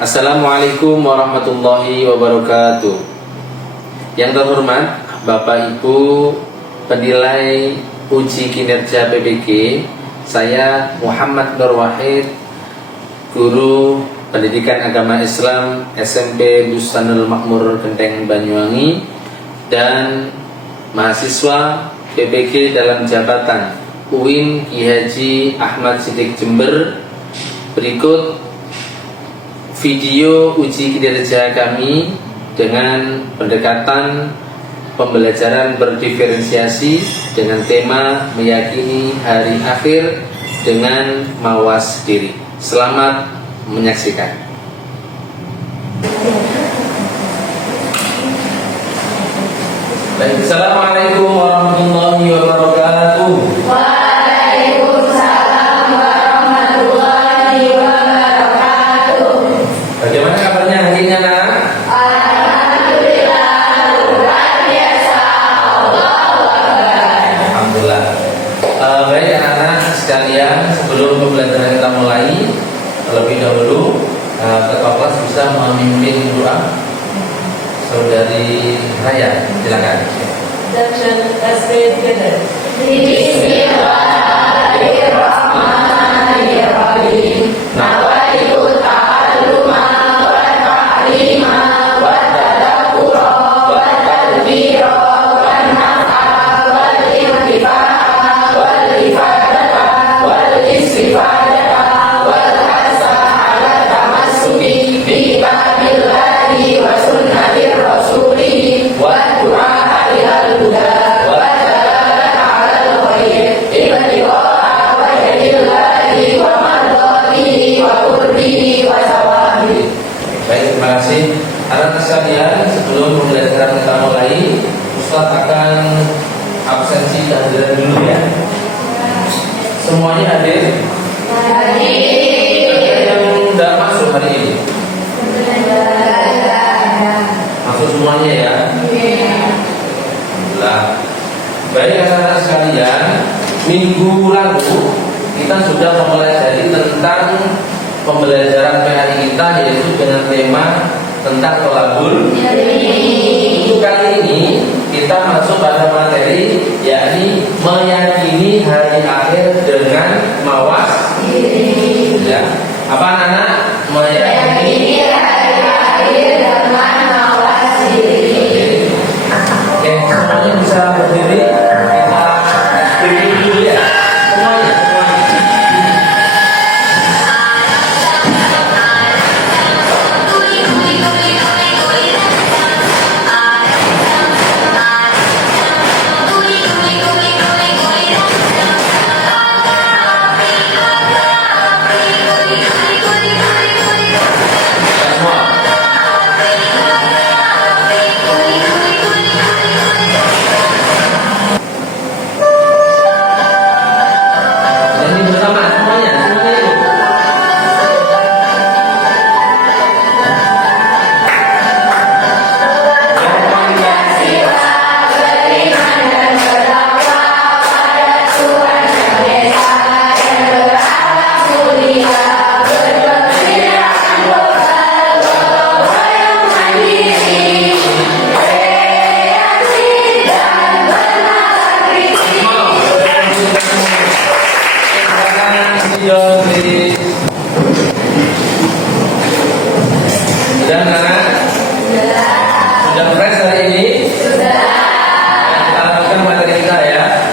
Assalamualaikum warahmatullahi wabarakatuh. Yang terhormat Bapak Ibu penilai uji kinerja PPG, saya Muhammad Nur Wahid, Guru Pendidikan Agama Islam SMP Bustanul Makmur Genteng Banyuwangi, dan mahasiswa PPG dalam jabatan UIN Ki Haji Ahmad Siddiq Jember. Berikut video uji kinerja kami dengan pendekatan pembelajaran berdiferensiasi dengan tema meyakini hari akhir dengan mawas diri. Selamat menyaksikan. Baik, Assalamualaikum warahmatullahi wabarakatuh. Waalaikumsalam warahmatullahi wabarakatuh. Bagaimana kabarnya hari ini, anak? Alhamdulillah, luar biasa. Allahu Akbar. Alhamdulillah. Baik anak-anak sekalian, sebelum pembelajaran kita mulai, terlebih dahulu ketua kelas bisa memimpin doa. Saudari Raya, silakan. Bismillahirrahmanirrahim. Nawaitu ta'alluma wa ta'lima wa tadabbura wa tadbira wa nafa'a wal intifa'a wal ifadata wal istifadata wal hasa ala tamassuki bi babillahi wa sunnatir rasulih wa du'a ilal huda wa dalalan alal khair ibtiqa'a wajhillahi wa mardatihi wa qurbihi wa sawabihi. Baik, terima kasih. Anak sekalian, sebelum pembelajaran kita mulai, Ustaz akan absensi kehadiran dulu ya. Semuanya hadir? Ada yang tidak masuk hari ini? Masuk semuanya ya? Alhamdulillah. Baik anak-anak sekalian, minggu lalu kita sudah mempelajari tentang pembelajaran PAI kita, yaitu dengan tema tentang tolabul. Untuk kali ini kita masuk pada materi, yakni meyakini hari akhir dengan mawas diri. Ya. Apa anak-anak? Meyakini hari akhir dengan mawas diri. Oke, semuanya bisa berdiri. Kita berdiri dulu ya. Semuanya. Ini bersama semuanya itu. Pancasila beriman dan bertakwa pada Tuhan Yang Esa dan berakhlak mulia, berperilaku lokal, bahwa yang mandiri, kreatif dan bernalar kritis. Sudah anak? Sudah fresh hari ini? Sudah. Kita lanjutkan materi kita ya.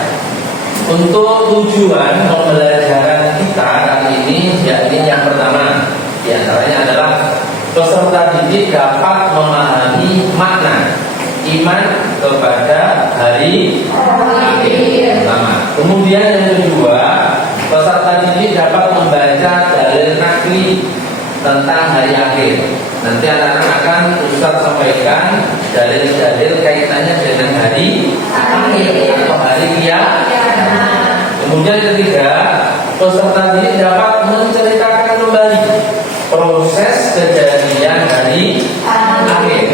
Untuk tujuan pembelajaran kita kali ini, yakni yang pertama, diantaranya adalah peserta didik dapat memahami makna iman kepada hari akhir pertama. Kemudian yang kedua, peserta didik dapat membaca dalil nakli tentang hari akhir. Nanti anak-anak akan Ustaz sampaikan dalil-dalil kaitannya dengan hari akhir atau hari kiamat. Kemudian ketiga, peserta didik dapat menceritakan kembali proses kejadian hari akhir.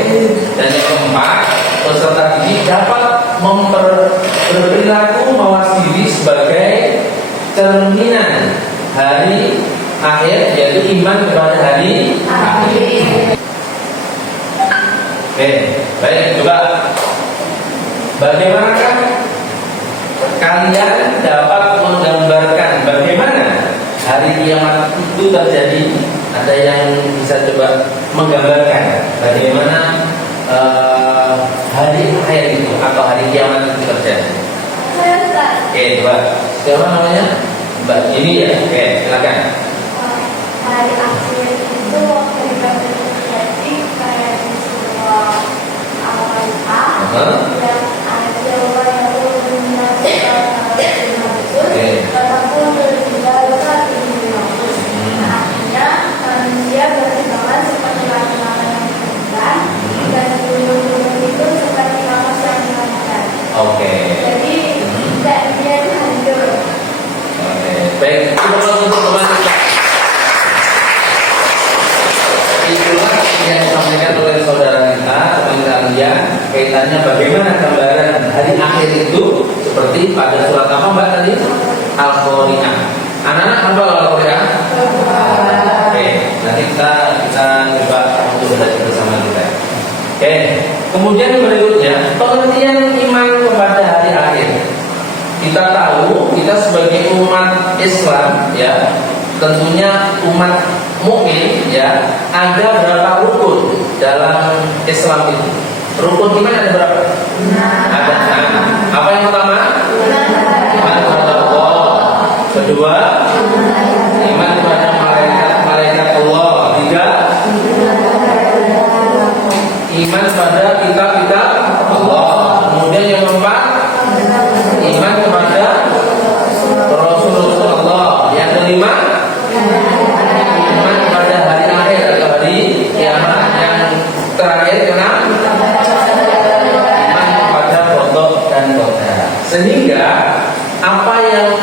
Dan yang keempat, peserta didik dapat berperilaku mawas diri sebagai cerminan hari akhir, yaitu iman kepada hari akhir. Oke, baik, coba bagaimanakah kalian dapat menggambarkan bagaimana hari kiamat itu terjadi? Ada yang bisa coba menggambarkan bagaimana hari akhir itu atau hari kiamat itu terjadi? Oke, coba. Siapa namanya? Mbak ini ya. Oke, silakan. Hari akhir itu waktu terjadi kayak di sebuah Al-Fatihah yang ada orang yang artinya manusia berkembang seperti laki-laki yang berkembang dan gunung-gunung itu seperti kamus yang dilakukan. Oke. Jadi tidak dia hancur. Oke. Baik, kita untuk kembali. Itulah yang disampaikan oleh saudara kita, teman kalian, kaitannya bagaimana gambaran hari akhir itu seperti pada surat apa Mbak tadi? Al-Qari'ah. Anak-anak hafal Al-Qari'ah? Oke, nanti kita coba untuk belajar bersama kita. Oke, kemudian berikutnya pengertian iman kepada hari akhir. Kita tahu kita sebagai umat Islam ya, tentunya umat mukmin ya, ada berapa rukun dalam Islam itu? Rukun iman ada berapa? Ada 6. Apa yang pertama? Iman kepada Allah. Kedua, iman kepada malaikat Allah. Tiga, iman pada kitab-kitab Allah. Kemudian yang keempat, iman kepada Rasul-Rasul Allah. Yang kelima, iman kepada hari akhir atau hari kiamat. Yang terakhir keenam, iman kepada qada dan qadar. Sehingga apa yang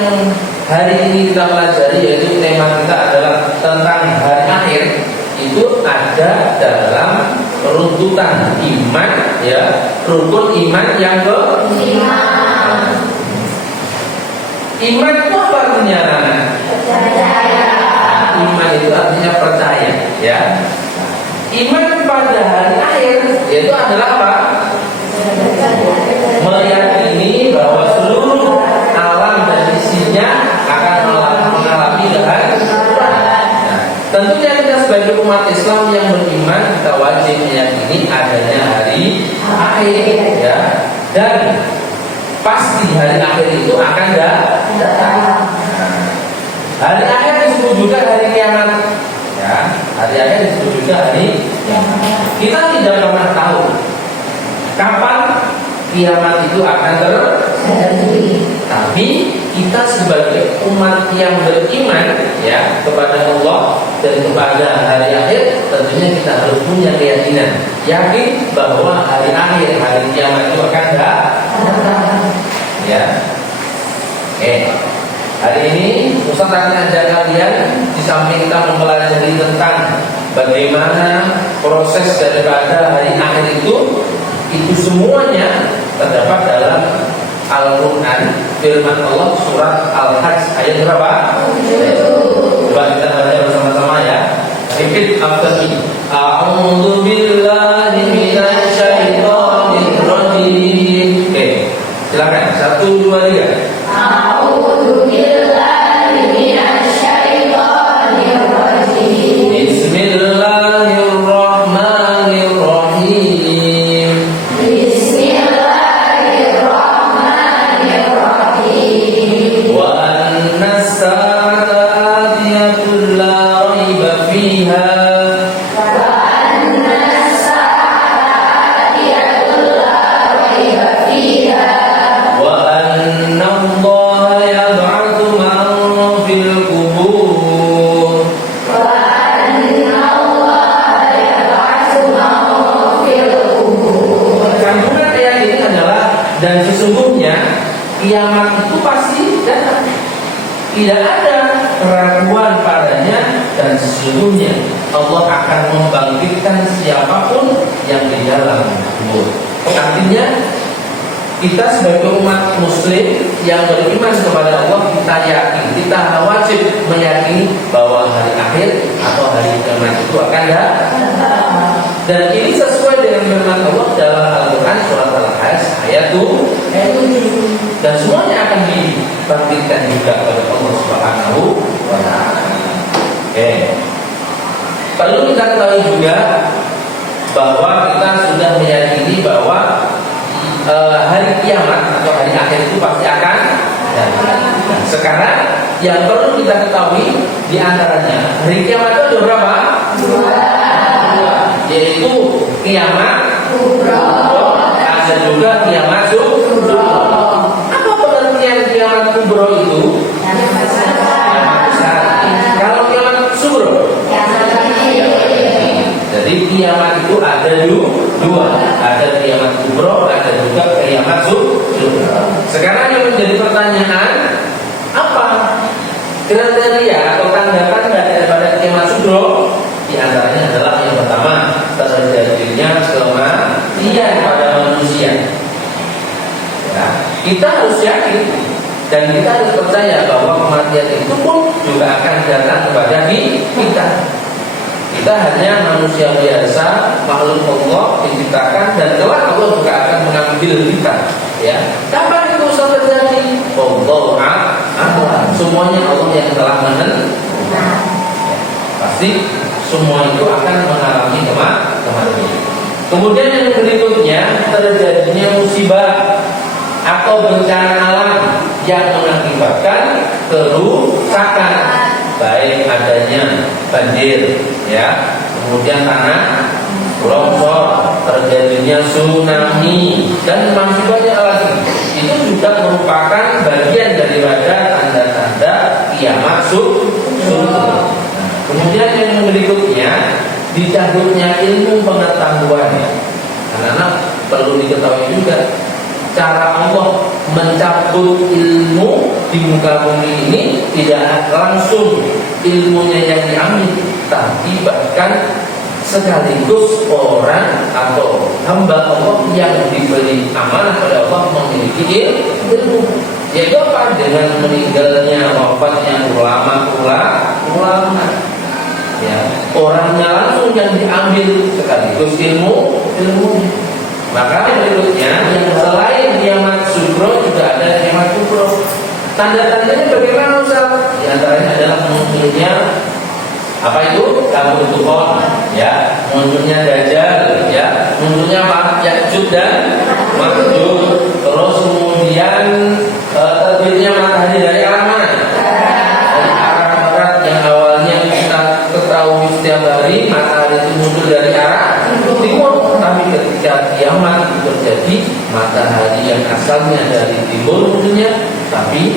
hari ini kita pelajari, yaitu tema kita adalah tentang hari akhir, itu ada dalam runtutan iman ya, rukun iman yang kelima. Iman itu apa artinya? Percaya. Iman itu artinya percaya ya. Iman pada hari akhir yaitu adalah apa? Meyakini bahwa seluruh alam dan isinya akan mengalami kehancuran. Nah, tentunya kita sebagai umat Islam yang beriman, kita wajib meyakini adanya hari akhir ya, dan pasti hari akhir itu akan datang. Hari akhir disebut juga hari kiamat ya. Hari akhir disebut juga hari kiamat. Kita tidak pernah tahu kapan kiamat itu akan terjadi. Tapi kita sebagai umat yang beriman ya kepada Allah dan kepada hari akhir, tentunya kita harus punya keyakinan, yakin bahwa hari akhir, hari kiamat itu akan datang. Ya. Hari ini Ustaz akan ajak kalian, di samping kita mempelajari tentang bagaimana proses daripada hari akhir itu semuanya terdapat dalam Al-Quran, firman Allah surat Al-Hajj ayat berapa? Coba kita baca bersama-sama ya. Repeat after me. A'udzu billahi minasy syaithanir rajim. Oke, silakan. 1, 2, 3. A'udzu billahi minasy syaithanir rajim. Bismillahirrahmanirrahim. Bismillahirrahmanirrahim. Wa anna as-sa'ata atiyatun la raiba fiha. Wa anna as-sa'ata atiyatun la raiba fiha. Wa anna Allaha yab'atsu man fil qubur. Wa anna Allaha yab'atsu man fil qubur. Kandungan ayat ini adalah, dan sesungguhnya kiamat itu pasti datang. Tidak ada keraguan padanya, dan sesungguhnya Allah akan membangkitkan siapapun yang di dalam kubur. Artinya kita sebagai umat muslim yang beriman kepada Allah, kita yakin, kita wajib meyakini bahwa hari akhir atau hari kiamat itu akan datang. Dan ini sesuai dengan firman Allah dalam Al-Quran surat Al-Hajj ayat 7. Dan semuanya akan dibangkitkan juga oleh Allah Subhanahu wa Ta'ala. Perlu kita ketahui juga bahwa kita sudah meyakini bahwa hari kiamat atau hari akhir itu pasti akan datang. Nah, sekarang yang perlu kita ketahui di antaranya hari kiamat itu ada berapa? Dua. Yaitu kiamat kubra, ada juga kiamat sugro. Apa pengertian kiamat kubra itu? Kiamat besar. Kalau kiamat sugro, jadi kiamat itu ada dua, ada kiamat kubra, ada juga kiamat sugro. Sekarang yang menjadi pertanyaan, apa kriteria atau tanda-tanda daripada kiamat sugro? Di antaranya adalah yang pertama, terjadinya kematian pada manusia. Ya, kita harus yakin dan kita harus percaya bahwa kematian itu pun juga akan datang kepada kita. Kita hanya manusia biasa, makhluk Allah diciptakan dan kelak Allah juga akan mengambil kita. Ya, kapan itu bisa terjadi? Allah, semuanya Allah yang telah menentukan. Pasti semua itu akan mengalami kematian. Kemudian yang berikutnya, terjadinya musibah atau bencana alam yang mengakibatkan kerusakan, baik adanya banjir, ya, kemudian tanah longsor, terjadinya tsunami dan masih banyak lagi. Itu juga merupakan bagian daripada tanda-tanda kiamat sugro. Kemudian yang berikutnya, dicabutnya ilmu pengetahuan. Anak-anak perlu diketahui juga, cara Allah mencabut ilmu di muka bumi ini tidak langsung ilmunya yang diambil, tapi bahkan sekaligus orang atau hamba Allah yang diberi amanah oleh Allah memiliki ilmu. Yaitu apa? Dengan meninggalnya, wafatnya ulama. Ya, orangnya langsung yang diambil sekaligus ilmu. Maka berikutnya yang selain kiamat sugro juga ada kiamat kubro. Tanda-tandanya bagaimana Ustaz? Di antaranya adalah munculnya apa itu? Kabut tuhon, ya, munculnya Dajjal, ya, munculnya Ya'juj dan Ma'juj. Terus kemudian terbitnya matahari dari arah mana? Dari arah barat, yang awalnya kita ketahui setiap hari matahari itu muncul dari arah timur, tapi ketika kiamat itu terjadi, matahari yang asalnya dari timur munculnya, tapi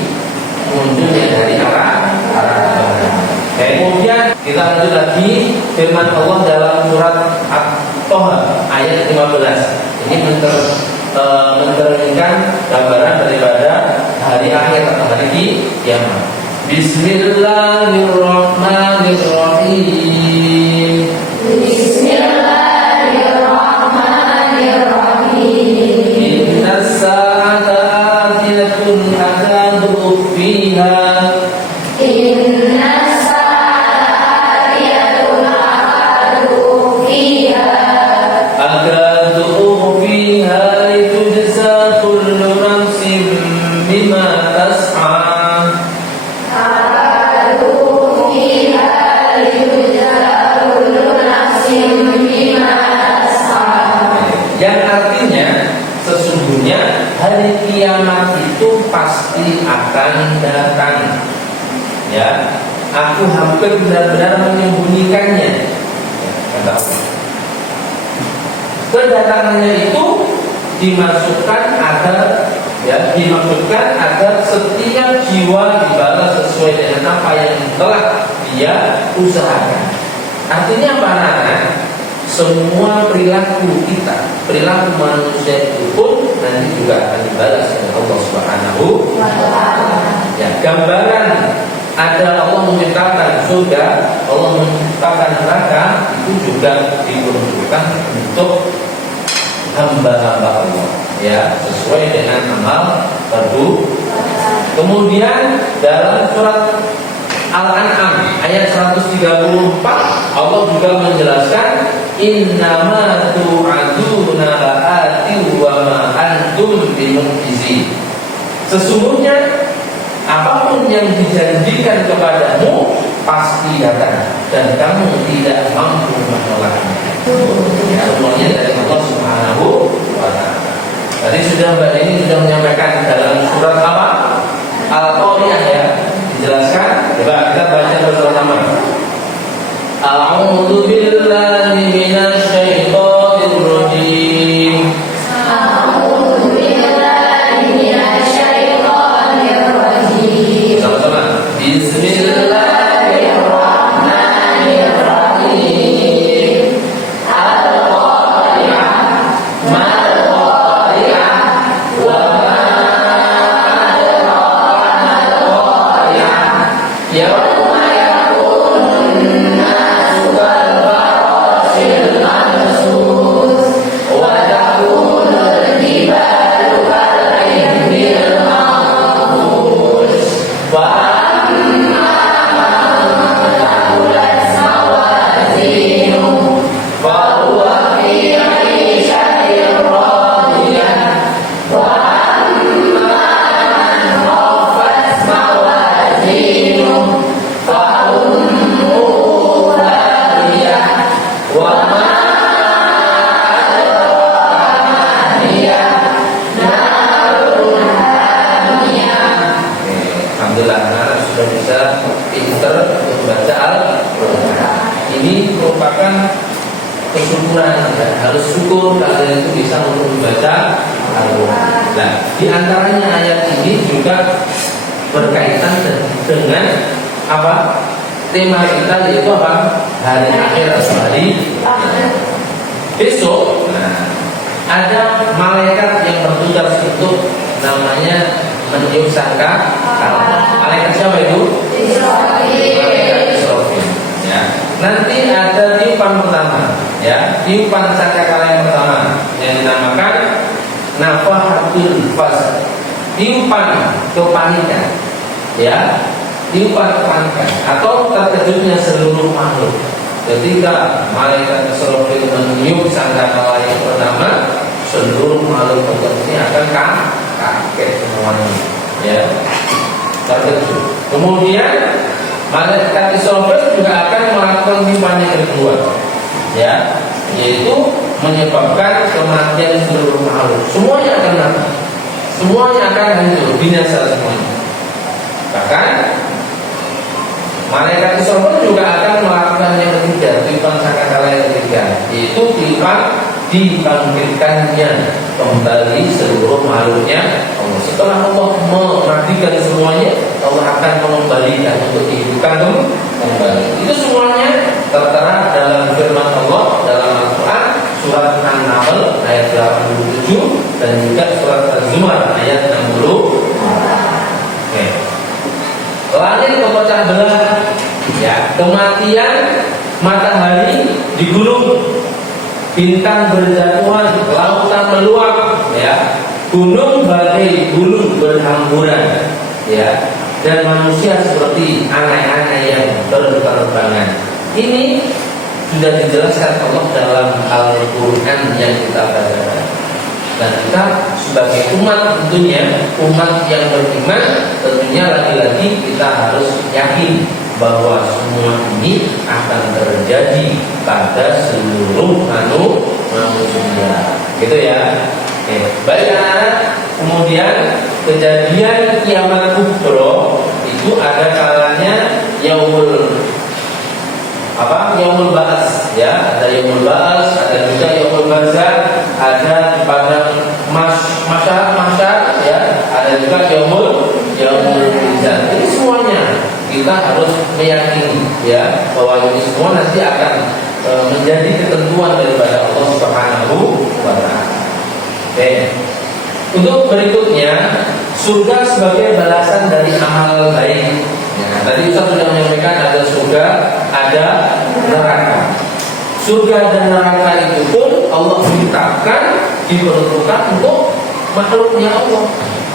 munculnya dari arah barat. Kemudian kita lanjut lagi firman Allah dalam surat At-Toha ayat 15. Ini mencerminkan gambaran daripada hari akhir atau hari kiamat. Bismillahirrahmanirrahim. Bismillahirrahmanirrahim. Innas sa'ata atiyatun akadu fiha. Innas sa'ata atiyatun akadu fiha. Akadu fiha litujza kullu nafsin bima tas'a. Yang artinya sesungguhnya hari kiamat itu pasti akan datang. Ya, aku hampir benar-benar menyembunyikannya. Ya, kedatangannya itu dimaksudkan agar setiap jiwa dibalas sesuai dengan apa yang telah dia usahakan. Artinya apa, anak-anak? Semua perilaku kita, perilaku manusia itu pun nanti juga akan dibalas oleh Allah Subhanahu wa Ta'ala. Ya, gambaran ada Allah menciptakan surga, Allah menciptakan neraka, itu juga diperuntukkan untuk hamba-hamba Allah. ya, sesuai dengan amal perbuatan. Kemudian dalam surat Al-An'am ayat 134 Allah juga menjelaskan innama tu'aduna la'ati wa ma antum bimu'jizin. Sesungguhnya apapun yang dijanjikan kepadamu pasti datang dan kamu tidak mampu menolaknya. Ya, semuanya dari Allah Subhanahu wa ta'ala. Tadi sudah Mbak ini sudah menyampaikan dalam surat apa? Al-Qari'ah ya, dijelaskan. Coba kita baca bersama-sama. A'udzu billahi minasy syaithanir rajim. A'udzu billahi minasy syaithanir rajim. Sama-sama. Bismillahirrahmanirrahim. Al-Qari'ah mal Qari'ah wa ma adraka mal Qari'ah. Yauma yakunun nasu kal farasil mansus wa takunul jibalu kal ihnil manfush wa amma man thaqulat mawazinuhu fa huwa fi 'ishatin radiyah wa amma man khaffat mawazinuhu fa ummuhu hawiyah wa ma adraka ma hiya narun hamiyah. Alhamdulillah anak sudah bisa pinter untuk membaca Al-Quran. Ini merupakan kesyukuran ya. Harus syukur kalian itu bisa untuk membaca Al-Quran. Nah, di antaranya ayat ini juga berkaitan dengan apa? Tema kita yaitu apa? Hari akhir atau hari besok. Nah, ada malaikat yang bertugas untuk namanya meniup sangka. Malaikat siapa itu? Malaikat Israfil. Ya. Nanti ada tiupan pertama, ya, tiupan sangkakala yang pertama yang dinamakan nafahatul fas, tiupan kepanikan, ya, tiupan kepanikan atau terkejutnya seluruh makhluk. Ketika malaikat Israfil meniup sangkakala yang pertama, seluruh makhluk ini akan kaget semuanya, ya, terkejut. Kemudian malaikat Israfil juga akan melakukan tiupan yang kedua, ya, yaitu menyebabkan kematian seluruh makhluk. Semuanya akan mati, semuanya akan hancur, binasa semuanya. Bahkan malaikat Israfil juga akan melakukan yang ketiga, tiupan sangkakala yang ketiga, yaitu tiupan dibangkitkannya kembali seluruh makhluknya Allah. Setelah Allah mematikan semuanya, Allah akan mengembalikan untuk dihidupkan kembali. Itu semuanya tertera dalam firman Allah dalam Al-Quran surat An-Nahl ayat 87 dan juga surat Az-Zumar ayat 60. Oke. Langit terpecah belah, ya, kematian, matahari digulung, bintang berjatuhan, lautan meluap, ya, gunung badai gunung berhamburan, ya, dan manusia seperti anai-anai yang berterbangan. Ini sudah dijelaskan Allah dalam Al-Quran yang kita baca. Dan kita sebagai umat tentunya, umat yang beriman, tentunya lagi-lagi kita harus yakin bahwa semua ini akan terjadi pada seluruh manusia. Gitu ya. Oke. Baik anak-anak, kemudian kejadian kiamat kubro itu ada kalanya yaumul ba'as, ya, ada yaumul ba'as, ada juga yaumul barzah, ada pada masyar, ya, ada juga yaumul mizan. Ini semuanya kita harus meyakini, ya, bahwa ini semua nanti akan menjadi ketentuan daripada Allah Subhanahu wa ta'ala. Oke. Untuk berikutnya, surga sebagai balasan dari amal baik. Ya, tadi Ustaz sudah menyampaikan ada surga, ada neraka. Surga dan neraka itu pun Allah tetapkan, diperuntukkan untuk makhluknya Allah.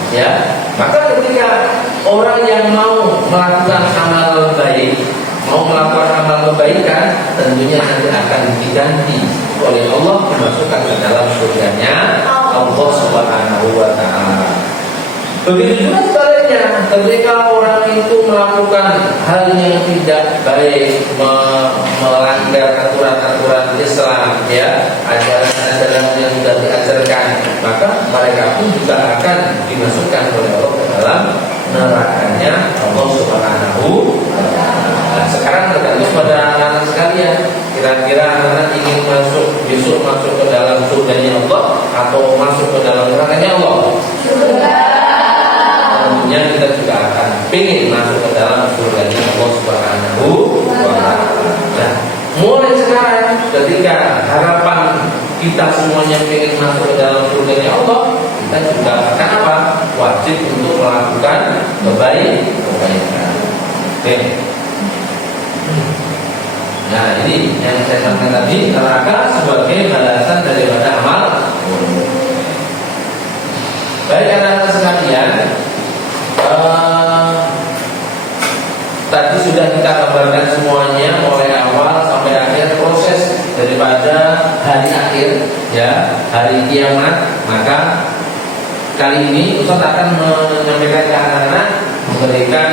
Ya, maka ketika orang yang mau melakukan amal baik, mau melakukan amal kebaikan, tentunya nanti akan diganti oleh Allah dimasukkan ke dalam surganya Allah Subhanahu wa Ta'ala. Begitu juga sebaliknya, ketika orang itu melakukan hal yang tidak baik, melanggar aturan-aturan Islam, ya, ajaran-ajaran yang sudah diajarkan, maka mereka pun juga akan dimasukkan oleh Allah ke dalam nerakanya Allah Subhanahu wa Ta'ala. Nah, sekarang tergantung pada anak-anak sekalian, kira-kira anak ingin besok masuk ke dalam surganya Allah atau masuk ke dalam nerakanya Allah? Tentunya kita juga akan ingin masuk ke dalam surganya Allah Subhanahu wa Ta'ala. Nah, mulai sekarang ketika harapan kita semuanya ingin masuk ke dalam surganya Allah, kita juga akan apa? Wajib untuk melakukan kebaikan. Oke. Nah, ini yang saya sampaikan tadi, neraka sebagai balasan daripada amal. Baik anak-anak sekalian, tadi sudah kita gambarkan semuanya mulai awal sampai akhir proses daripada hari akhir, ya, hari kiamat. Maka kali ini Ustaz akan menyampaikan ke anak-anak, memberikan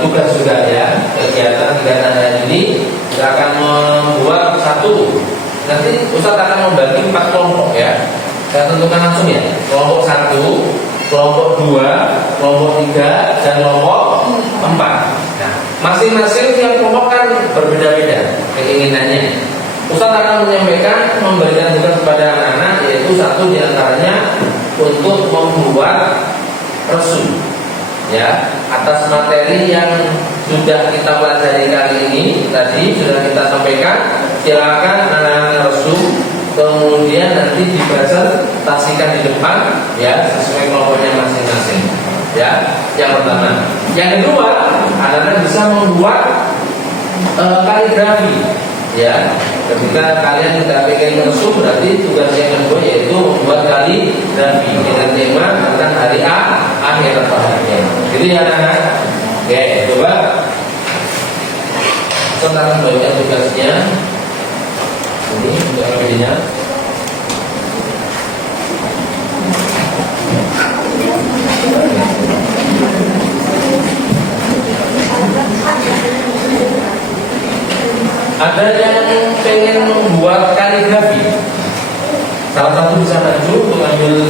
tugas juga, ya, kegiatan hari ini. Kita akan membuat satu. Nanti Ustaz akan membagi 4 kelompok, ya. Saya tentukan langsung, ya. Kelompok 1, kelompok 2, kelompok 3, dan kelompok 4. Nah, masing-masing yang kelompok kan berbeda-beda keinginannya. Ustaz akan menyampaikan, memberikan tugas kepada anak-anak, yaitu satu diantaranya untuk membuat resume, ya, atas materi yang sudah kita pelajari kali ini. Tadi sudah kita sampaikan, silakan anak-anak resume, kemudian nanti dipresentasikan di depan, ya, sesuai kelompoknya masing-masing, ya. Yang pertama. Yang kedua, anak-anak bisa membuat kaligrafi, ya. Ketika kalian tidak pengen resume, berarti tugas yang kedua yaitu membuat kaligrafi dengan tema tentang hari akhir atau hari. Jadi ya anak-anak, oke, coba tentang banyak tugasnya. Ini untuk videonya. Ada yang pengen membuat kaligrafi? Salah satu bisa maju untuk ambil.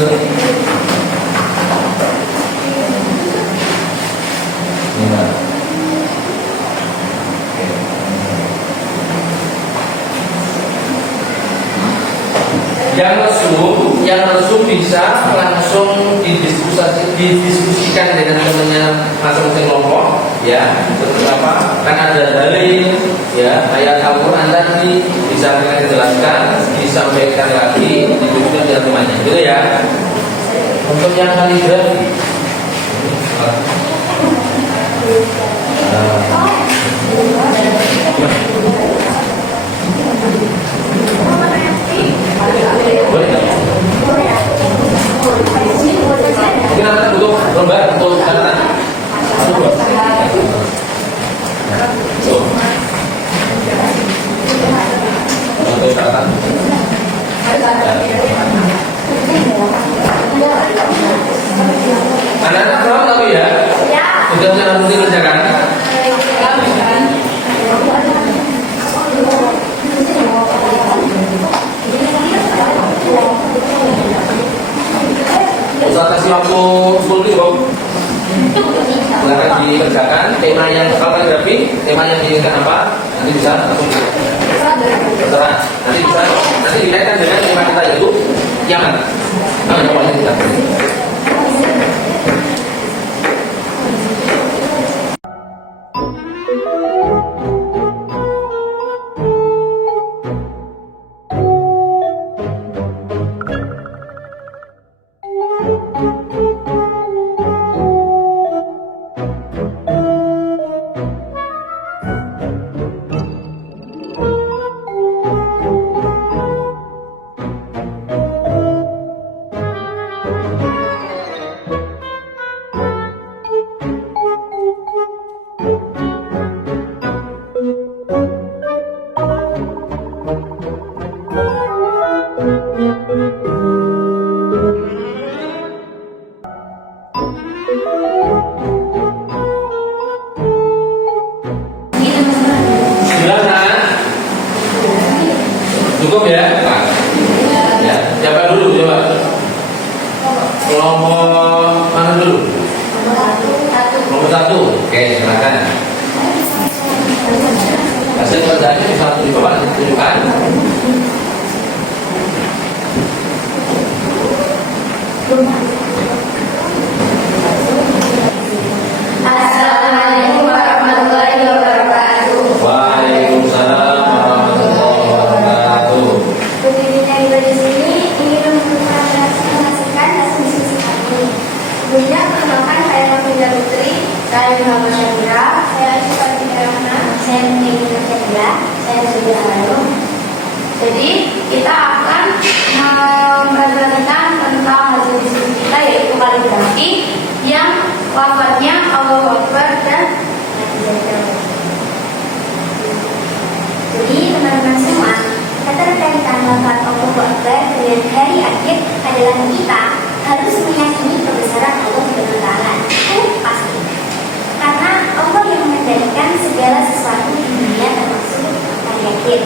Yang langsung bisa langsung didiskusikan dengan temannya masing-masing kelompok, ya. Seperti apa? Kan ada dalil, ya, ayat Al-Quran tadi bisa kita jelaskan, disampaikan lagi, didiskusikan dengan temannya, gitu ya. Untuk yang kaligrafi, boleh tak? Mungkin anak butuh lembar untuk catatan. Untuk catatan. Anak-anak paham tapi ya? Sudah jangan mesti kerjakan. Ustaz kasih waktu 10 menit, Bang. Silakan dikerjakan tema yang kaligrafi, tema yang diinginkan apa, nanti bisa langsung terserah. Nanti dikaitkan dengan tema kita yaitu kiamat. Nah, pokoknya kita. Nomor mana dulu? Nomor 1. Oke, silakan. Hasil pertanyaannya bisa dicoba ditunjukkan. Assalamualaikum warahmatullahi wabarakatuh. Waalaikumsalam warahmatullahi wabarakatuh. Pemimpin yang di sini ingin menyaksikan hasil diskusi kami. Sebelumnya perkenalkan saya Nafida Putri, saya Muhammad Syafira, saya Syifa Tikarana, saya Mimi Syafira, saya Sudah Harum. Jadi kita akan mempresentasikan tentang hasil diskusi kita yaitu kaligrafi yang lafadznya Allahu Akbar dan jadi teman-teman semua, keterkaitan lafaz Allahu Akbar dengan hari akhir adalah kita harus meyakini kebesaran Allah Subhanahu wa taala. Pasti. Karena Allah yang mengendalikan segala sesuatu di dunia termasuk hari akhir.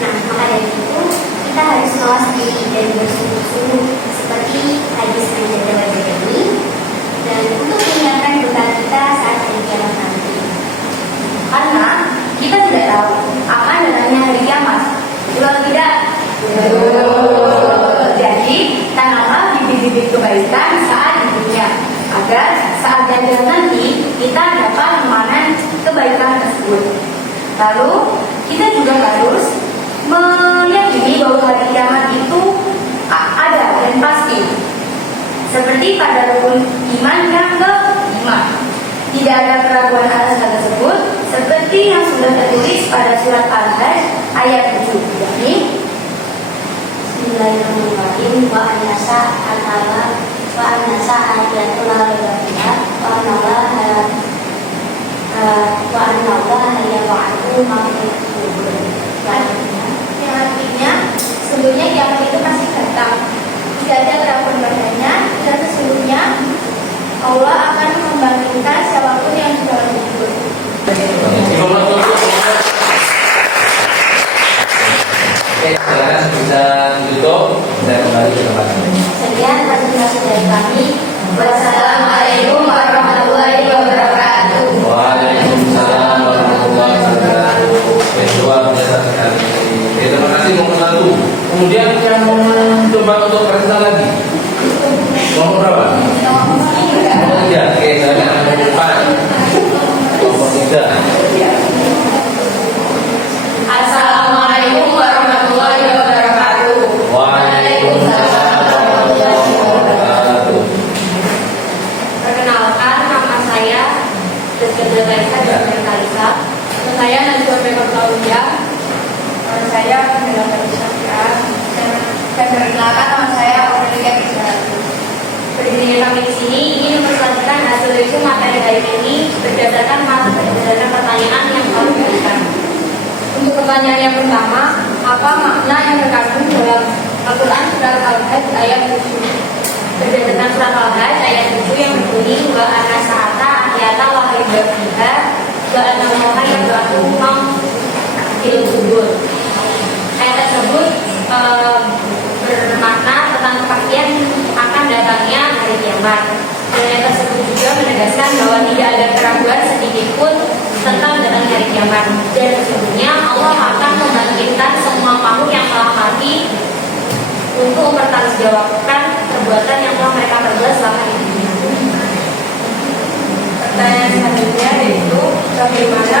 Nah, maka dari itu kita harus mawas diri dan bersungguh-sungguh seperti hadis Anjada wajah ini dan untuk menyiapkan bekal kita saat hari kiamat nanti. Karena kita tidak tahu akan datangnya hari kiamat. Betul tidak? Jadi tanamlah bibit-bibit kebaikan saat di dunia agar saat jadian nanti kita dapat memanen kebaikan tersebut. Lalu kita juga harus meyakini bahwa hari kiamat itu ada dan pasti. Seperti pada rukun iman yang ke-5. Tidak ada keraguan atas hal tersebut seperti yang sudah tertulis pada surat Al-Hajj ayat 7, yakni Bismillahirrahmanirrahim wa an-nasa al-ala wa an-nasa ayatul al-bayyinah wa an-nallaha ya'lamu ma fi qulubihim. Yang artinya sesungguhnya kiamat itu pasti datang. Tidak ada keraguan padanya dan sesungguhnya Allah akan membangkitkan siapapun yang sudah tidur. Oke, silakan bisa ditutup. Saya kembali ke tempat ini. Sekian presentasi dari kami. Wassalamualaikum warahmatullahi wabarakatuh. Waalaikumsalam warahmatullahi wabarakatuh. Kedua biasa sekali. Oke, terima kasih nomor 1. Kemudian yang coba untuk presentasi lagi. Nomor berapa? Nomor 3. Oke, saya nomor 4. Nomor 3. Assalamualaikum warahmatullahi wabarakatuh. Waalaikumsalam warahmatullahi wabarakatuh. Perkenalkan, nama saya Desmond Raisa dan Kalisa. Nama saya Najwa Bekor Klaudia. Nama saya Pembelaan Syafira. Dan perkenalkan, nama saya Aurelia Kisaratu. Berdirinya kami di sini ingin memperlihatkan hasil review materi hari ini berdasarkan pertanyaan yang kami berikan. Untuk pertanyaan yang pertama, apa makna yang terkandung dalam Al-Quran surat Al-Hajj ayat 7? Berdasarkan surat Al-Hajj ayat 7 yang berbunyi wa anna sa'ata ahyata wa haibafiha wa anna moha yang berlaku fil kubur. Ayat tersebut bermakna tentang kepastian akan datangnya hari kiamat. Dan ayat tersebut juga menegaskan bahwa tidak ada keraguan sedikit pun tentang datangnya hari kiamat. Dan sesungguhnya Allah akan membangkitkan semua makhluk yang telah mati untuk mempertanggungjawabkan perbuatan yang telah mereka perbuat selama di dunia. Pertanyaan selanjutnya yaitu bagaimana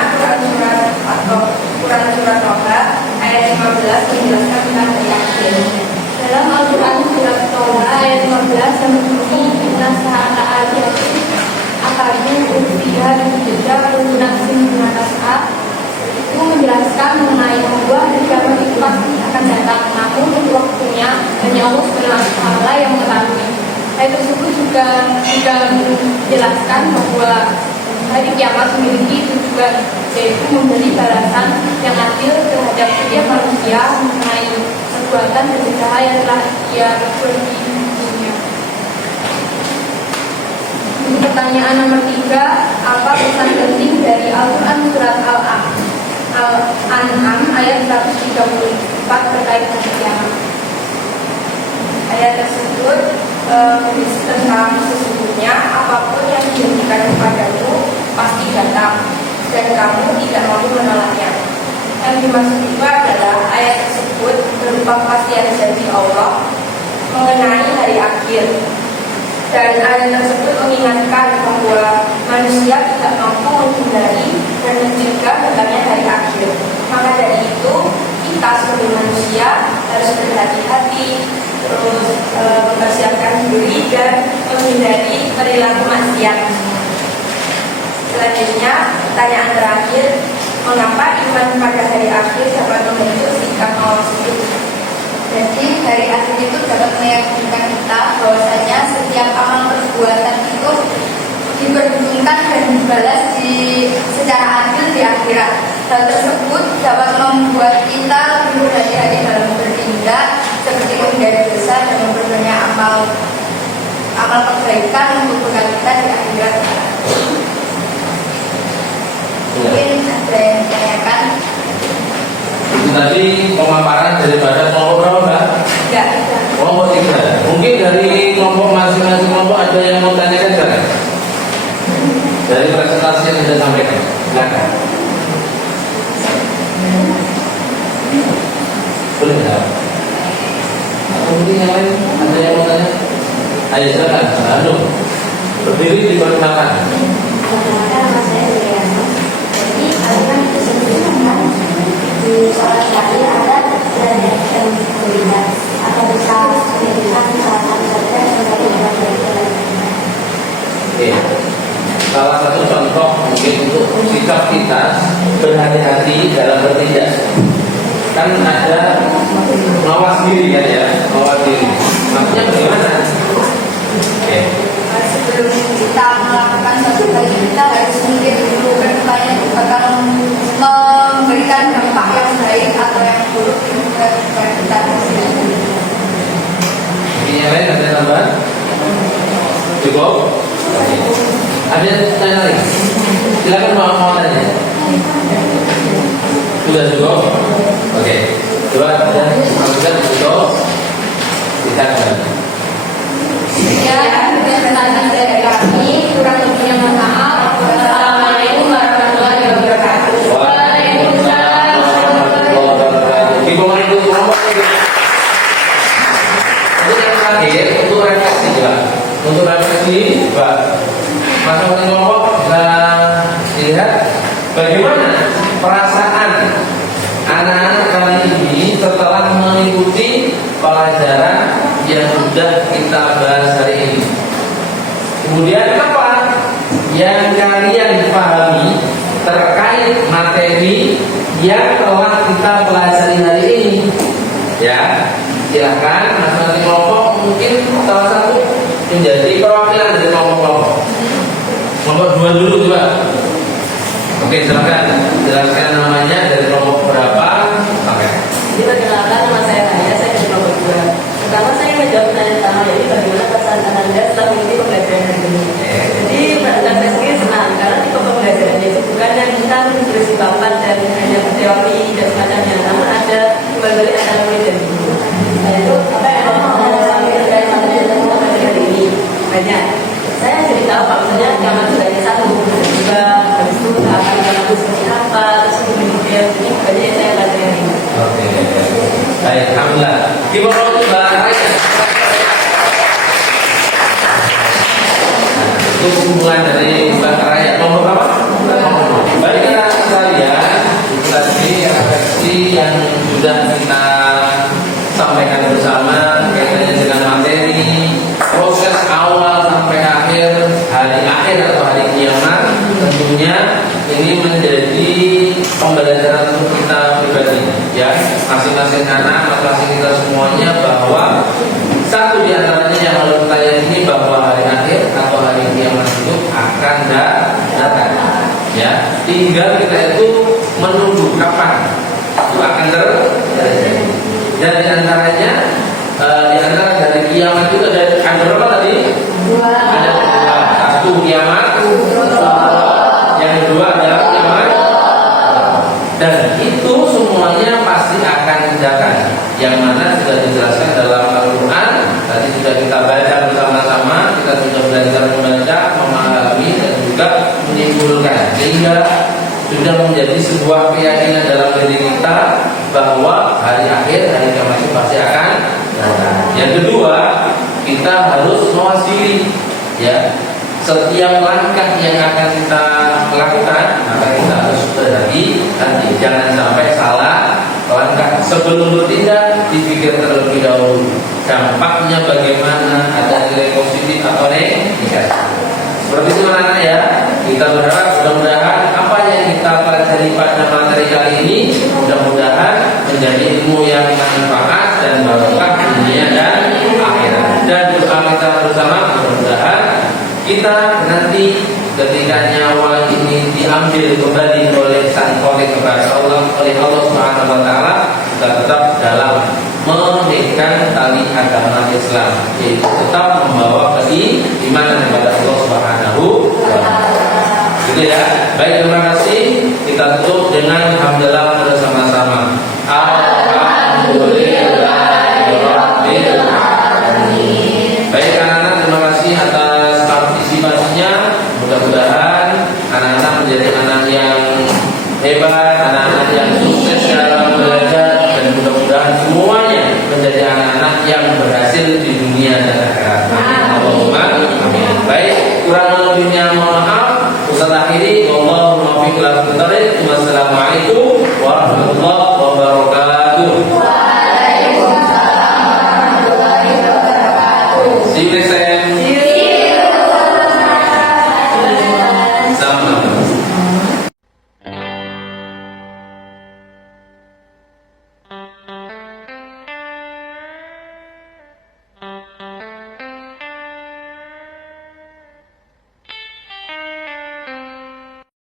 Quran surat Toha ayat 15 menjelaskan tentang keyakinan. Dalam Al-Quran surat Toha ayat 15 yang berbunyi inna sa'ata ayatu akadu ufiha dijeda nafsin binatas'a, itu menjelaskan mengenai bahwa hari kiamat itu pasti akan datang, namun untuk waktunya hanya Allah Subhanahu wa taala yang mengetahui. Ayat tersebut juga menjelaskan bahwa hari kiamat memiliki tujuan, yaitu memberi balasan yang adil terhadap setiap manusia mengenai perbuatan dan usaha yang telah ia lakukan di dunia. Untuk pertanyaan nomor 3, apa pesan penting dari Al-Quran surat Al-An'am ayat 134 terkait hari kiamat? Ayat tersebut tentang sesungguhnya apapun yang dijanjikan kepadamu pasti datang dan kamu tidak mampu menolaknya. Yang dimaksud itu adalah ayat tersebut berupa kepastian janji Allah mengenai hari akhir. Dan ayat tersebut mengingatkan bahwa manusia tidak mampu menghindari dan mencegah datangnya hari akhir. Maka dari itu kita sebagai manusia harus berhati-hati, terus mempersiapkan diri dan menghindari perilaku maksiat. Selanjutnya, pertanyaan terakhir, mengapa iman pada hari akhir dapat membentuk sikap positif? Jadi hari akhir itu dapat meyakinkan kita bahwasanya setiap amal perbuatan itu diperhitungkan dan dibalas secara adil di akhirat. Hal tersebut dapat membuat kita lebih berhati-hati dalam bertindak, seperti menghindari dosa dan memperbanyak amal kebaikan untuk bekal kita di akhirat. Mungkin ada yang ditanyakan? Tadi pemaparan daripada kelompok berapa Mbak? Tidak. Kelompok 3. Mungkin dari kelompok masing-masing kelompok ada yang mau tanyakan kan? Dari presentasi yang sudah sampaikan. Silakan. Boleh nggak? Atau mungkin yang lain ada yang mau tanya? Ayo silakan. Halo. Berdiri diperkenalkan. Perkenalkan nama saya Juliana. Jadi kalimat itu sebenarnya di sholat terakhir ada derajat yang berbeda atau bisa menjadikan salah satu derajat sebagai derajat. Oke. Salah satu contoh mungkin untuk sikap kita berhati-hati dalam bertindak. Kan ada mawas diri kan ya, mawas diri. Maksudnya bagaimana? Oke. Sebelum kita melakukan suatu hal, kita harus mikir dulu ke depannya bakal memberikan dampak yang baik atau yang buruk kepada kita. Ini yang lain ada tambahan? Cukup? Ada yang tanya lagi? Silakan mau tanya. Sudah cukup? Oke. Coba ada sudah cukup? Kita akan. Ya, pertanyaan dari kami, kurang lebihnya mohon maaf. Assalamualaikum warahmatullahi wabarakatuh. Waalaikumsalam warahmatullahi wabarakatuh. Di bawah itu kelompok ini. Untuk yang terakhir, untuk refleksi juga. Untuk refleksi, Pak. Masing-masing kelompok bisa dilihat bagaimana perasaan anak-anak kali ini setelah mengikuti pelajaran yang sudah kita bahas hari ini. Kemudian apa yang kalian pahami terkait materi yang telah kita pelajari hari ini? Ya, silakan masing-masing kelompok mungkin salah satu menjadi perwakilan dari kelompok-kelompok. Kelompok 2 dulu coba. Oke, silakan jelaskan namanya dari kelompok berapa sampai. Jadi perkenalkan, nama saya Naya, saya dari kelompok 2. Pertama saya menjawab pertanyaan pertama, yaitu bagaimana perasaan Anda setelah mengikuti pembelajaran hari ini. Jadi saya sendiri senang karena di pembelajarannya itu bukan yang kita berisi papan dan hanya teori dan semacamnya, namun ada kembali antara murid dan guru. Nah itu apa yang mau sampai terkait materi yang mau hari ini banyak. Saya jadi tahu maksudnya kiamat itu hanya satu, juga habis itu tahapan kiamat itu seperti apa, terus kemudian ini banyak yang saya pelajari hari ini. Oke. Baik, alhamdulillah. Di bawah itu Mbak Raya. Itu hubungan dari Mbak Raya. Nomor apa? Baik, kita lihat tadi refleksi yang sudah kita sampaikan bersama kaitannya dengan materi, proses awal sampai akhir, hari akhir atau hari kiamat. Tentunya ini menjadi pembelajaran untuk kita pribadi, ya, masing-masing anak, masing-masing kita semuanya, bahwa satu di antaranya yang harus kita yakini bahwa hari akhir atau hari kiamat itu akan datang, ya. Tinggal kita itu menunggu kapan itu akan terjadi. Dan di antaranya, di antara dari kiamat itu ada berapa tadi? Ada dua. Satu kiamat, yang kedua adalah kiamat. Dan itu semuanya pasti akan datang. Yang mana sudah dijelaskan dalam Al-Quran. Tadi sudah kita baca bersama sudah menjadi sebuah keyakinan dalam diri kita bahwa hari akhir, hari kiamat itu pasti akan datang. Yang kedua, kita harus mewasili ya setiap langkah yang akan kita lakukan, maka kita harus berhati-hati, jangan sampai salah langkah. Sebelum bertindak, dipikir terlebih dahulu dampaknya bagaimana, ada nilai positif atau negatif. Seperti itu anak-anak ya. Kita berharap mudah-mudahan apa yang kita pelajari pada materi kali ini mudah-mudahan menjadi ilmu yang bermanfaat dan barokah dunia dan akhirat. Dan doa kita bersama mudah-mudahan kita nanti ketika nyawa ini diambil kembali oleh sang khalik kepada Allah, oleh Allah Subhanahu wa taala, kita tetap dalam memegang tali agama Islam, yaitu tetap membawa keimanan kepada Allah Subhanahu wa taala. Gitu ya. Baik, terima kasih. Kita tutup dengan hamdalah bersama-sama. Alhamdulillahirabbil alamin. Baik anak-anak, terima kasih atas partisipasinya. Mudah-mudahan anak-anak menjadi anak yang hebat, anak-anak yang